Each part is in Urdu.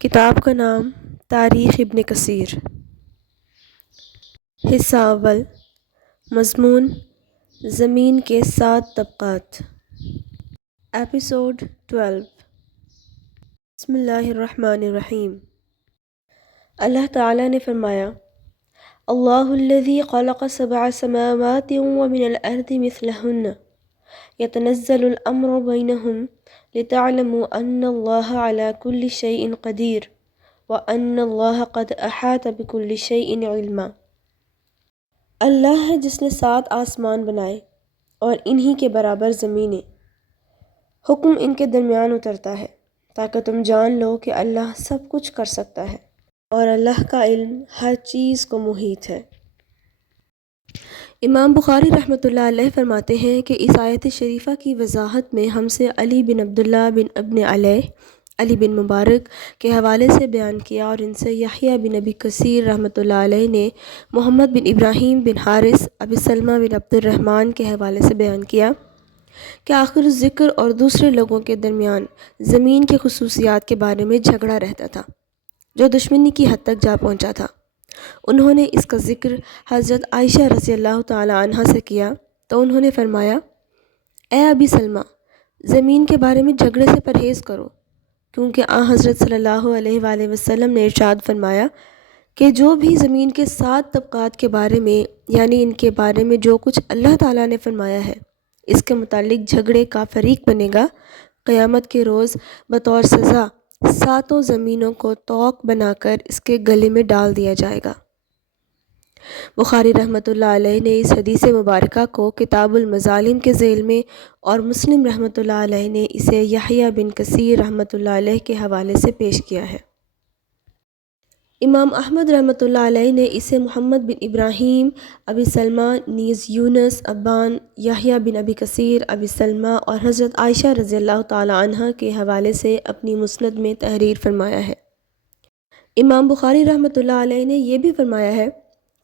کتاب کا نام تاریخ ابن کثیر۔ حصہ اول، مضمون زمین کے 7 طبقات۔ ایپیسوڈ 12۔ بسم اللہ الرحمن الرحیم۔ اللہ تعالیٰ نے فرمایا، اللہ الذی خلق 7 سماوات ومن الارض مثلہن یتنزل الامر بینہم لتعلموا ان اللہ علی کل شیء قدیر وان اللہ قد احاط بکل شیء علما۔ اللہ ہے جس نے 7 آسمان بنائے اور انہی کے برابر زمینیں، حکم ان کے درمیان اترتا ہے تاکہ تم جان لو کہ اللہ سب کچھ کر سکتا ہے اور اللہ کا علم ہر چیز کو محیط ہے۔ امام بخاری رحمۃ اللہ علیہ فرماتے ہیں کہ اس آیت شریفہ کی وضاحت میں ہم سے علی بن عبداللہ بن ابن علی بن مبارک کے حوالے سے بیان کیا اور ان سے یحییٰ بن ابی کثیر رحمۃ اللہ علیہ نے محمد بن ابراہیم بن حارث ابی سلمہ بن عبد الرحمن کے حوالے سے بیان کیا کہ آخر الذکر اور دوسرے لوگوں کے درمیان زمین کے خصوصیات کے بارے میں جھگڑا رہتا تھا جو دشمنی کی حد تک جا پہنچا تھا۔ انہوں نے اس کا ذکر حضرت عائشہ رضی اللہ تعالی عنہ سے کیا تو انہوں نے فرمایا، اے ابی سلمہ، زمین کے بارے میں جھگڑے سے پرہیز کرو، کیونکہ حضرت صلی اللہ علیہ وآلہ وسلم نے ارشاد فرمایا کہ جو بھی زمین کے 7 طبقات کے بارے میں یعنی ان کے بارے میں جو کچھ اللہ تعالیٰ نے فرمایا ہے اس کے متعلق جھگڑے کا فریق بنے گا، قیامت کے روز بطور سزا 7 زمینوں کو طوق بنا کر اس کے گلے میں ڈال دیا جائے گا۔ بخاری رحمۃ اللہ علیہ نے اس حدیث مبارکہ کو کتاب المظالم کے ذیل میں اور مسلم رحمۃ اللہ علیہ نے اسے یحییٰ بن کثیر رحمۃ اللہ علیہ کے حوالے سے پیش کیا ہے۔ امام احمد رحمۃ اللہ علیہ نے اسے محمد بن ابراہیم ابی سلمہ نیز یونس ابان یحییٰ بن ابی کثیر ابی سلمہ اور حضرت عائشہ رضی اللہ تعالی عنہ کے حوالے سے اپنی مسند میں تحریر فرمایا ہے۔ امام بخاری رحمۃ اللہ علیہ نے یہ بھی فرمایا ہے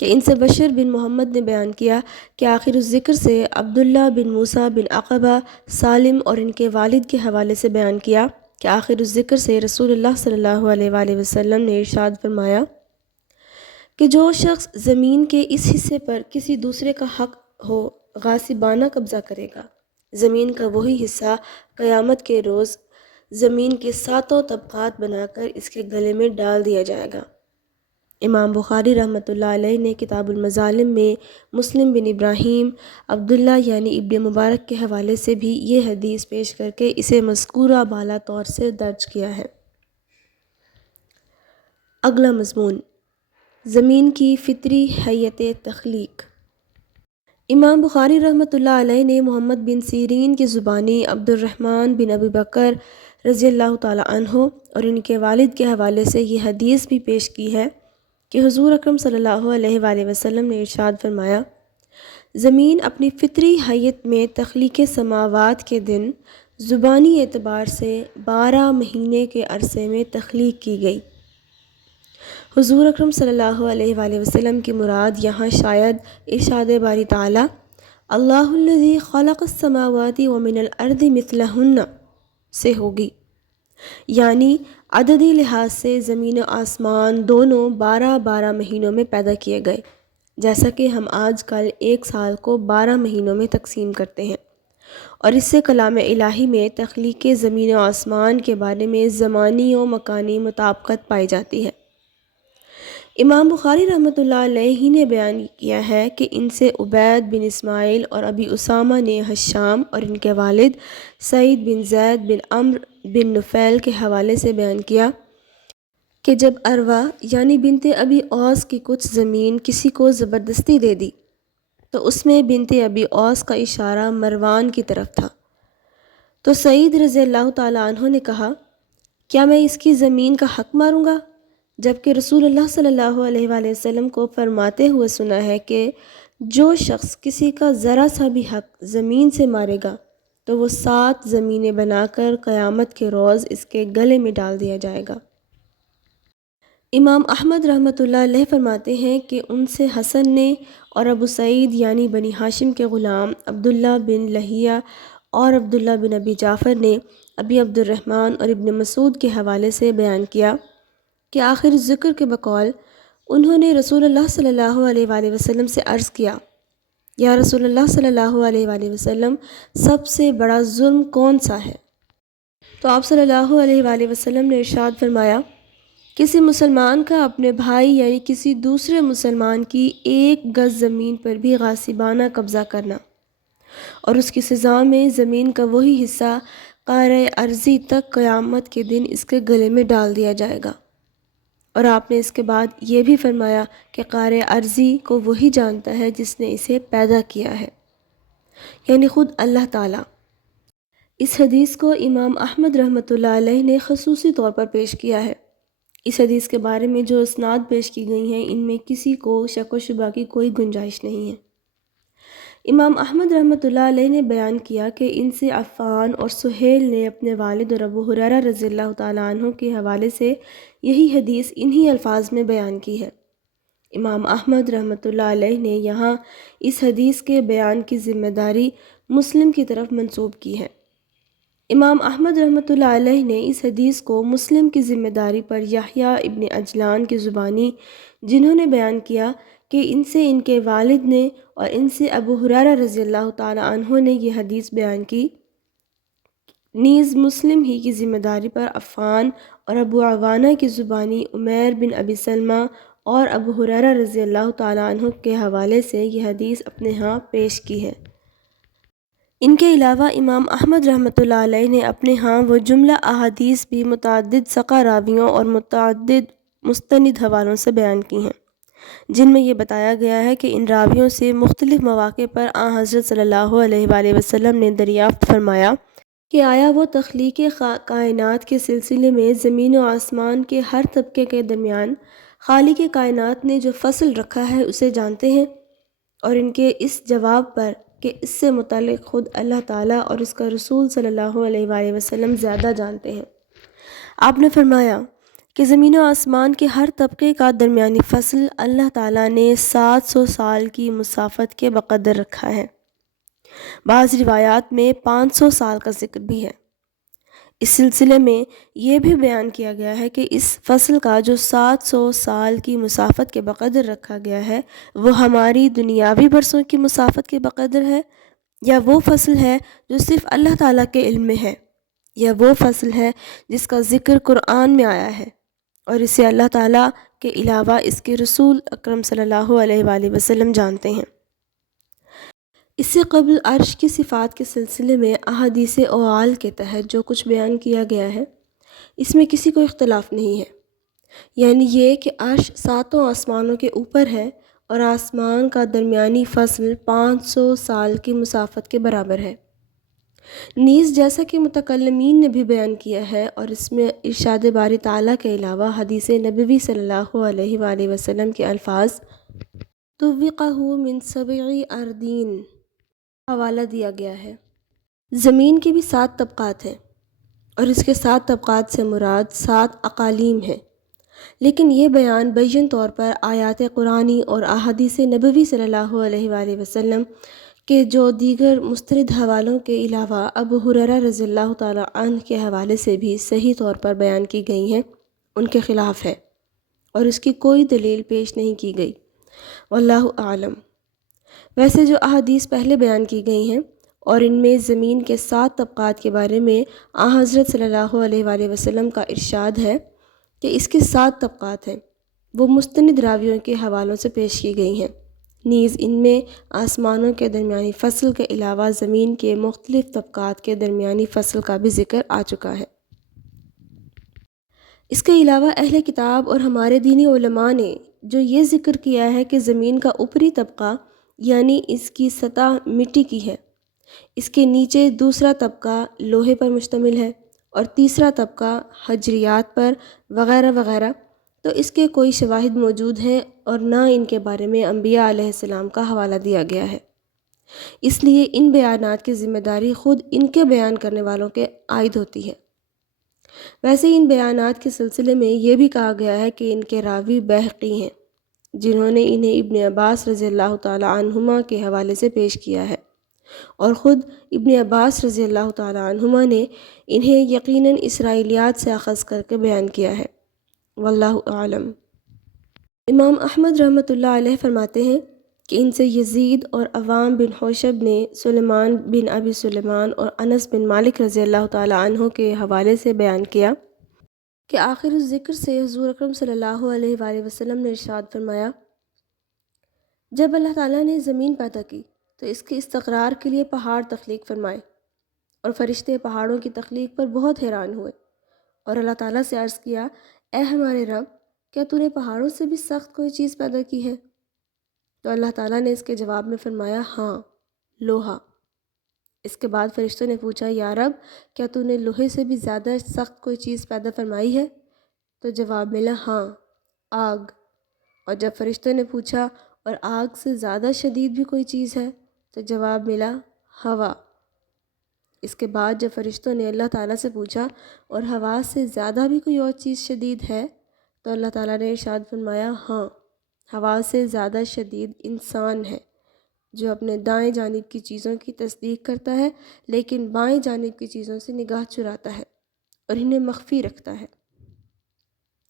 کہ ان سے بشر بن محمد نے بیان کیا کہ آخر الذکر سے عبداللہ بن موسیٰ بن عقبہ سالم اور ان کے والد کے حوالے سے بیان کیا کہ آخر الذکر سے رسول اللہ صلی اللہ علیہ وآلہ وسلم نے ارشاد فرمایا کہ جو شخص زمین کے اس حصے پر کسی دوسرے کا حق ہو غاصبانہ قبضہ کرے گا، زمین کا وہی حصہ قیامت کے روز زمین کے 7 طبقات بنا کر اس کے گلے میں ڈال دیا جائے گا۔ امام بخاری رحمۃ اللہ علیہ نے کتاب المظالم میں مسلم بن ابراہیم عبداللہ یعنی ابن مبارک کے حوالے سے بھی یہ حدیث پیش کر کے اسے مذکورہ بالا طور سے درج کیا ہے۔ اگلا مضمون، زمین کی فطری حیت تخلیق۔ امام بخاری رحمۃ اللہ علیہ نے محمد بن سیرین کی زبانی عبد الرحمن بن ابی بکر رضی اللہ تعالی عنہ اور ان کے والد کے حوالے سے یہ حدیث بھی پیش کی ہے کہ حضور اکرم صلی اللہ علیہ وآلہ وسلم نے ارشاد فرمایا، زمین اپنی فطری حیت میں تخلیق سماوات کے دن زبانی اعتبار سے 12 مہینے کے عرصے میں تخلیق کی گئی۔ حضور اکرم صلی اللہ علیہ وآلہ وسلم کی مراد یہاں شاید ارشاد باری تعالی اللہ الذی خلق السماوات ومن الارض مثلہن سے ہوگی، یعنی عددی لحاظ سے زمین و آسمان دونوں 12 مہینوں میں پیدا کیے گئے، جیسا کہ ہم آج کل ایک سال کو 12 مہینوں میں تقسیم کرتے ہیں، اور اس سے کلام الہی میں تخلیق زمین و آسمان کے بارے میں زمانی و مکانی مطابقت پائی جاتی ہے۔ امام بخاری رحمۃ اللہ علیہ نے بیان کیا ہے کہ ان سے عبید بن اسماعیل اور ابی اسامہ نے حشام اور ان کے والد سعید بن زید بن عمرو بن نفیل کے حوالے سے بیان کیا کہ جب عروہ یعنی بنت ابی اوس کی کچھ زمین کسی کو زبردستی دے دی تو اس میں بنت ابی اوس کا اشارہ مروان کی طرف تھا، تو سعید رضی اللہ تعالی عنہ نے کہا، کیا میں اس کی زمین کا حق ماروں گا؟ جبکہ رسول اللہ صلی اللہ علیہ وآلہ وسلم کو فرماتے ہوئے سنا ہے کہ جو شخص کسی کا ذرا سا بھی حق زمین سے مارے گا تو وہ 7 زمینیں بنا کر قیامت کے روز اس کے گلے میں ڈال دیا جائے گا۔ امام احمد رحمۃ اللہ علیہ فرماتے ہیں کہ ان سے حسن نے اور ابو سعید یعنی بنی ہاشم کے غلام عبداللہ بن لہیہ اور عبداللہ بن ابی جعفر نے ابی عبد الرحمن اور ابن مسعود کے حوالے سے بیان کیا کہ آخر ذکر کے بقول انہوں نے رسول اللہ صلی اللہ علیہ وآلہ وسلم سے عرض کیا، یا رسول اللہ صلی اللہ علیہ وآلہ وسلم، سب سے بڑا ظلم کون سا ہے؟ تو آپ صلی اللہ علیہ وآلہ وسلم نے ارشاد فرمایا، کسی مسلمان کا اپنے بھائی یعنی کسی دوسرے مسلمان کی ایک گز زمین پر بھی غاصبانہ قبضہ کرنا، اور اس کی سزا میں زمین کا وہی حصہ قارۂ ارضی تک قیامت کے دن اس کے گلے میں ڈال دیا جائے گا۔ اور آپ نے اس کے بعد یہ بھی فرمایا کہ قارئ ارضی کو وہی جانتا ہے جس نے اسے پیدا کیا ہے، یعنی خود اللہ تعالیٰ۔ اس حدیث کو امام احمد رحمۃ اللہ علیہ نے خصوصی طور پر پیش کیا ہے۔ اس حدیث کے بارے میں جو اسناد پیش کی گئی ہیں ان میں کسی کو شک و شبہ کی کوئی گنجائش نہیں ہے۔ امام احمد رحمۃ اللہ علیہ نے بیان کیا کہ ان سے عفان اور سہیل نے اپنے والد اور ابو ہریرہ رضی اللہ تعالیٰ عنہ کے حوالے سے یہی حدیث انہی الفاظ میں بیان کی ہے۔ امام احمد رحمۃ اللہ علیہ نے یہاں اس حدیث کے بیان کی ذمہ داری مسلم کی طرف منسوب کی ہے۔ امام احمد رحمۃ اللہ علیہ نے اس حدیث کو مسلم کی ذمہ داری پر یحییٰ ابن عجلان کی زبانی، جنہوں نے بیان کیا کہ ان سے ان کے والد نے اور ان سے ابو ہریرہ رضی اللہ تعالیٰ عنہ نے یہ حدیث بیان کی، نیز مسلم ہی کی ذمہ داری پر عفان اور ابو عوانہ کی زبانی عمیر بن ابی سلمہ اور ابو ہریرہ رضی اللہ تعالیٰ عنہ کے حوالے سے یہ حدیث اپنے ہاں پیش کی ہے۔ ان کے علاوہ امام احمد رحمۃ اللہ علیہ نے اپنے ہاں وہ جملہ احادیث بھی متعدد ثقہ راویوں اور متعدد مستند حوالوں سے بیان کی ہیں، جن میں یہ بتایا گیا ہے کہ ان راویوں سے مختلف مواقع پر حضرت صلی اللہ علیہ وآلہ وسلم نے دریافت فرمایا کہ آیا وہ تخلیق کائنات کے سلسلے میں زمین و آسمان کے ہر طبقے کے درمیان خالق کائنات نے جو فصل رکھا ہے اسے جانتے ہیں؟ اور ان کے اس جواب پر کہ اس سے متعلق خود اللہ تعالیٰ اور اس کا رسول صلی اللہ علیہ وآلہ وسلم زیادہ جانتے ہیں، آپ نے فرمایا کہ زمین و آسمان کے ہر طبقے کا درمیانی فصل اللہ تعالیٰ نے 700 سال کی مسافت کے بقدر رکھا ہے۔ بعض روایات میں 500 سال کا ذکر بھی ہے۔ اس سلسلے میں یہ بھی بیان کیا گیا ہے کہ اس فصل کا جو 700 سال کی مسافت کے بقدر رکھا گیا ہے وہ ہماری دنیاوی برسوں کی مسافت کے بقدر ہے، یا وہ فصل ہے جو صرف اللہ تعالیٰ کے علم میں ہے، یا وہ فصل ہے جس کا ذکر قرآن میں آیا ہے اور اسے اللہ تعالیٰ کے علاوہ اس کے رسول اکرم صلی اللہ علیہ وآلہ وسلم جانتے ہیں۔ اس سے قبل عرش کی صفات کے سلسلے میں احادیث اوال کے تحت جو کچھ بیان کیا گیا ہے اس میں کسی کو اختلاف نہیں ہے، یعنی یہ کہ عرش 7 آسمانوں کے اوپر ہے اور آسمان کا درمیانی فصل 500 سال کی مسافت کے برابر ہے۔ نیز جیسا کہ متکلمین نے بھی بیان کیا ہے اور اس میں ارشاد باری تعالیٰ کے علاوہ حدیث نبوی صلی اللہ علیہ وآلہ وسلم کے الفاظ طُوِّقَهُ مِن سَبْعِ أَرْضٍ حوالہ دیا گیا ہے۔ زمین کے بھی 7 طبقات ہیں اور اس کے 7 طبقات سے مراد 7 اقالیم ہیں، لیکن یہ بیان بین طور پر آیات قرآنی اور احادیث نبوی صلی اللہ علیہ وآلہ وسلم کے جو دیگر مستند حوالوں کے علاوہ ابو ہریرہ رضی اللہ تعالیٰ عنہ کے حوالے سے بھی صحیح طور پر بیان کی گئی ہیں ان کے خلاف ہے اور اس کی کوئی دلیل پیش نہیں کی گئی، واللہ اعلم۔ ویسے جو احادیث پہلے بیان کی گئی ہیں اور ان میں زمین کے 7 طبقات کے بارے میں حضرت صلی اللہ علیہ وآلہ وسلم کا ارشاد ہے کہ اس کے 7 طبقات ہیں، وہ مستند راویوں کے حوالوں سے پیش کی گئی ہیں۔ نیز ان میں آسمانوں کے درمیانی فصل کے علاوہ زمین کے مختلف طبقات کے درمیانی فصل کا بھی ذکر آ چکا ہے۔ اس کے علاوہ اہل کتاب اور ہمارے دینی علماء نے جو یہ ذکر کیا ہے کہ زمین کا اوپری طبقہ یعنی اس کی سطح مٹی کی ہے، اس کے نیچے دوسرا طبقہ لوہے پر مشتمل ہے اور تیسرا طبقہ حجریات پر وغیرہ وغیرہ، تو اس کے کوئی شواہد موجود ہیں اور نہ ان کے بارے میں انبیاء علیہ السلام کا حوالہ دیا گیا ہے، اس لیے ان بیانات کی ذمہ داری خود ان کے بیان کرنے والوں کے عائد ہوتی ہے۔ ویسے ان بیانات کے سلسلے میں یہ بھی کہا گیا ہے کہ ان کے راوی بیہقی ہیں، جنہوں نے انہیں ابن عباس رضی اللہ تعالی عنہما کے حوالے سے پیش کیا ہے، اور خود ابن عباس رضی اللہ تعالی عنہما نے انہیں یقیناً اسرائیلیات سے اخذ کر کے بیان کیا ہے۔ واللہ اعلم۔ امام احمد رحمۃ اللہ علیہ فرماتے ہیں کہ ان سے یزید اور عوام بن حوشب نے سلیمان بن ابی سلیمان اور انس بن مالک رضی اللہ تعالیٰ عنہ کے حوالے سے بیان کیا کہ آخر الذکر سے حضور اکرم صلی اللہ علیہ وآلہ وسلم نے ارشاد فرمایا، جب اللہ تعالیٰ نے زمین پیدا کی تو اس کے استقرار کے لیے پہاڑ تخلیق فرمائے، اور فرشتے پہاڑوں کی تخلیق پر بہت حیران ہوئے، اور اللہ تعالیٰ سے عرض کیا، اے ہمارے رب، کیا تو نے پہاڑوں سے بھی سخت کوئی چیز پیدا کی ہے؟ تو اللہ تعالیٰ نے اس کے جواب میں فرمایا، ہاں، لوہا۔ اس کے بعد فرشتوں نے پوچھا، یا رب، کیا تو نے لوہے سے بھی زیادہ سخت کوئی چیز پیدا فرمائی ہے؟ تو جواب ملا، ہاں، آگ۔ اور جب فرشتوں نے پوچھا، اور آگ سے زیادہ شدید بھی کوئی چیز ہے؟ تو جواب ملا، ہوا۔ اس کے بعد جب فرشتوں نے اللہ تعالیٰ سے پوچھا، اور ہوا سے زیادہ بھی کوئی اور چیز شدید ہے؟ تو اللہ تعالیٰ نے ارشاد فرمایا، ہاں، ہوا سے زیادہ شدید انسان ہے، جو اپنے دائیں جانب کی چیزوں کی تصدیق کرتا ہے لیکن بائیں جانب کی چیزوں سے نگاہ چراتا ہے اور انہیں مخفی رکھتا ہے۔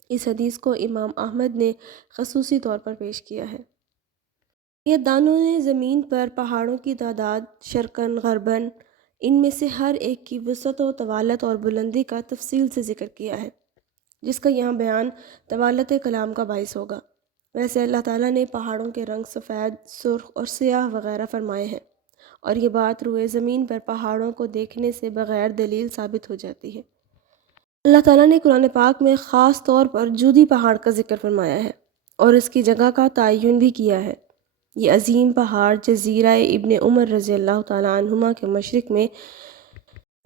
اس حدیث کو امام احمد نے خصوصی طور پر پیش کیا ہے۔ دانوں نے زمین پر پہاڑوں کی تعداد شرقاً غرباً، ان میں سے ہر ایک کی وسعت و طوالت اور بلندی کا تفصیل سے ذکر کیا ہے، جس کا یہاں بیان طوالت کلام کا باعث ہوگا۔ ویسے اللہ تعالیٰ نے پہاڑوں کے رنگ سفید، سرخ اور سیاہ وغیرہ فرمائے ہیں، اور یہ بات روئے زمین پر پہاڑوں کو دیکھنے سے بغیر دلیل ثابت ہو جاتی ہے۔ اللہ تعالیٰ نے قرآن پاک میں خاص طور پر جودی پہاڑ کا ذکر فرمایا ہے اور اس کی جگہ کا تعین بھی کیا ہے۔ یہ عظیم پہاڑ جزیرہ ابن عمر رضی اللہ تعالیٰ عنہما کے مشرق میں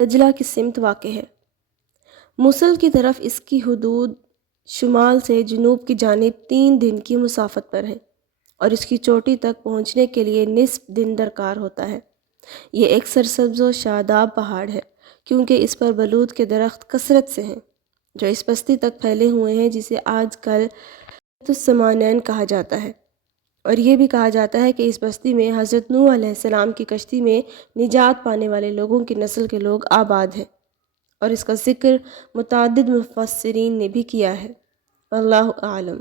دجلہ کی سمت واقع ہے۔ موصل کی طرف اس کی حدود شمال سے جنوب کی جانب 3 دن کی مسافت پر ہے، اور اس کی چوٹی تک پہنچنے کے لیے نصف دن درکار ہوتا ہے۔ یہ ایک سرسبز و شاداب پہاڑ ہے، کیونکہ اس پر بلوط کے درخت کثرت سے ہیں، جو اس بستی تک پھیلے ہوئے ہیں جسے آج کل السمانین کہا جاتا ہے۔ اور یہ بھی کہا جاتا ہے کہ اس بستی میں حضرت نوح علیہ السلام کی کشتی میں نجات پانے والے لوگوں کی نسل کے لوگ آباد ہیں، اور اس کا ذکر متعدد مفسرین نے بھی کیا ہے۔ اللہ اعلم۔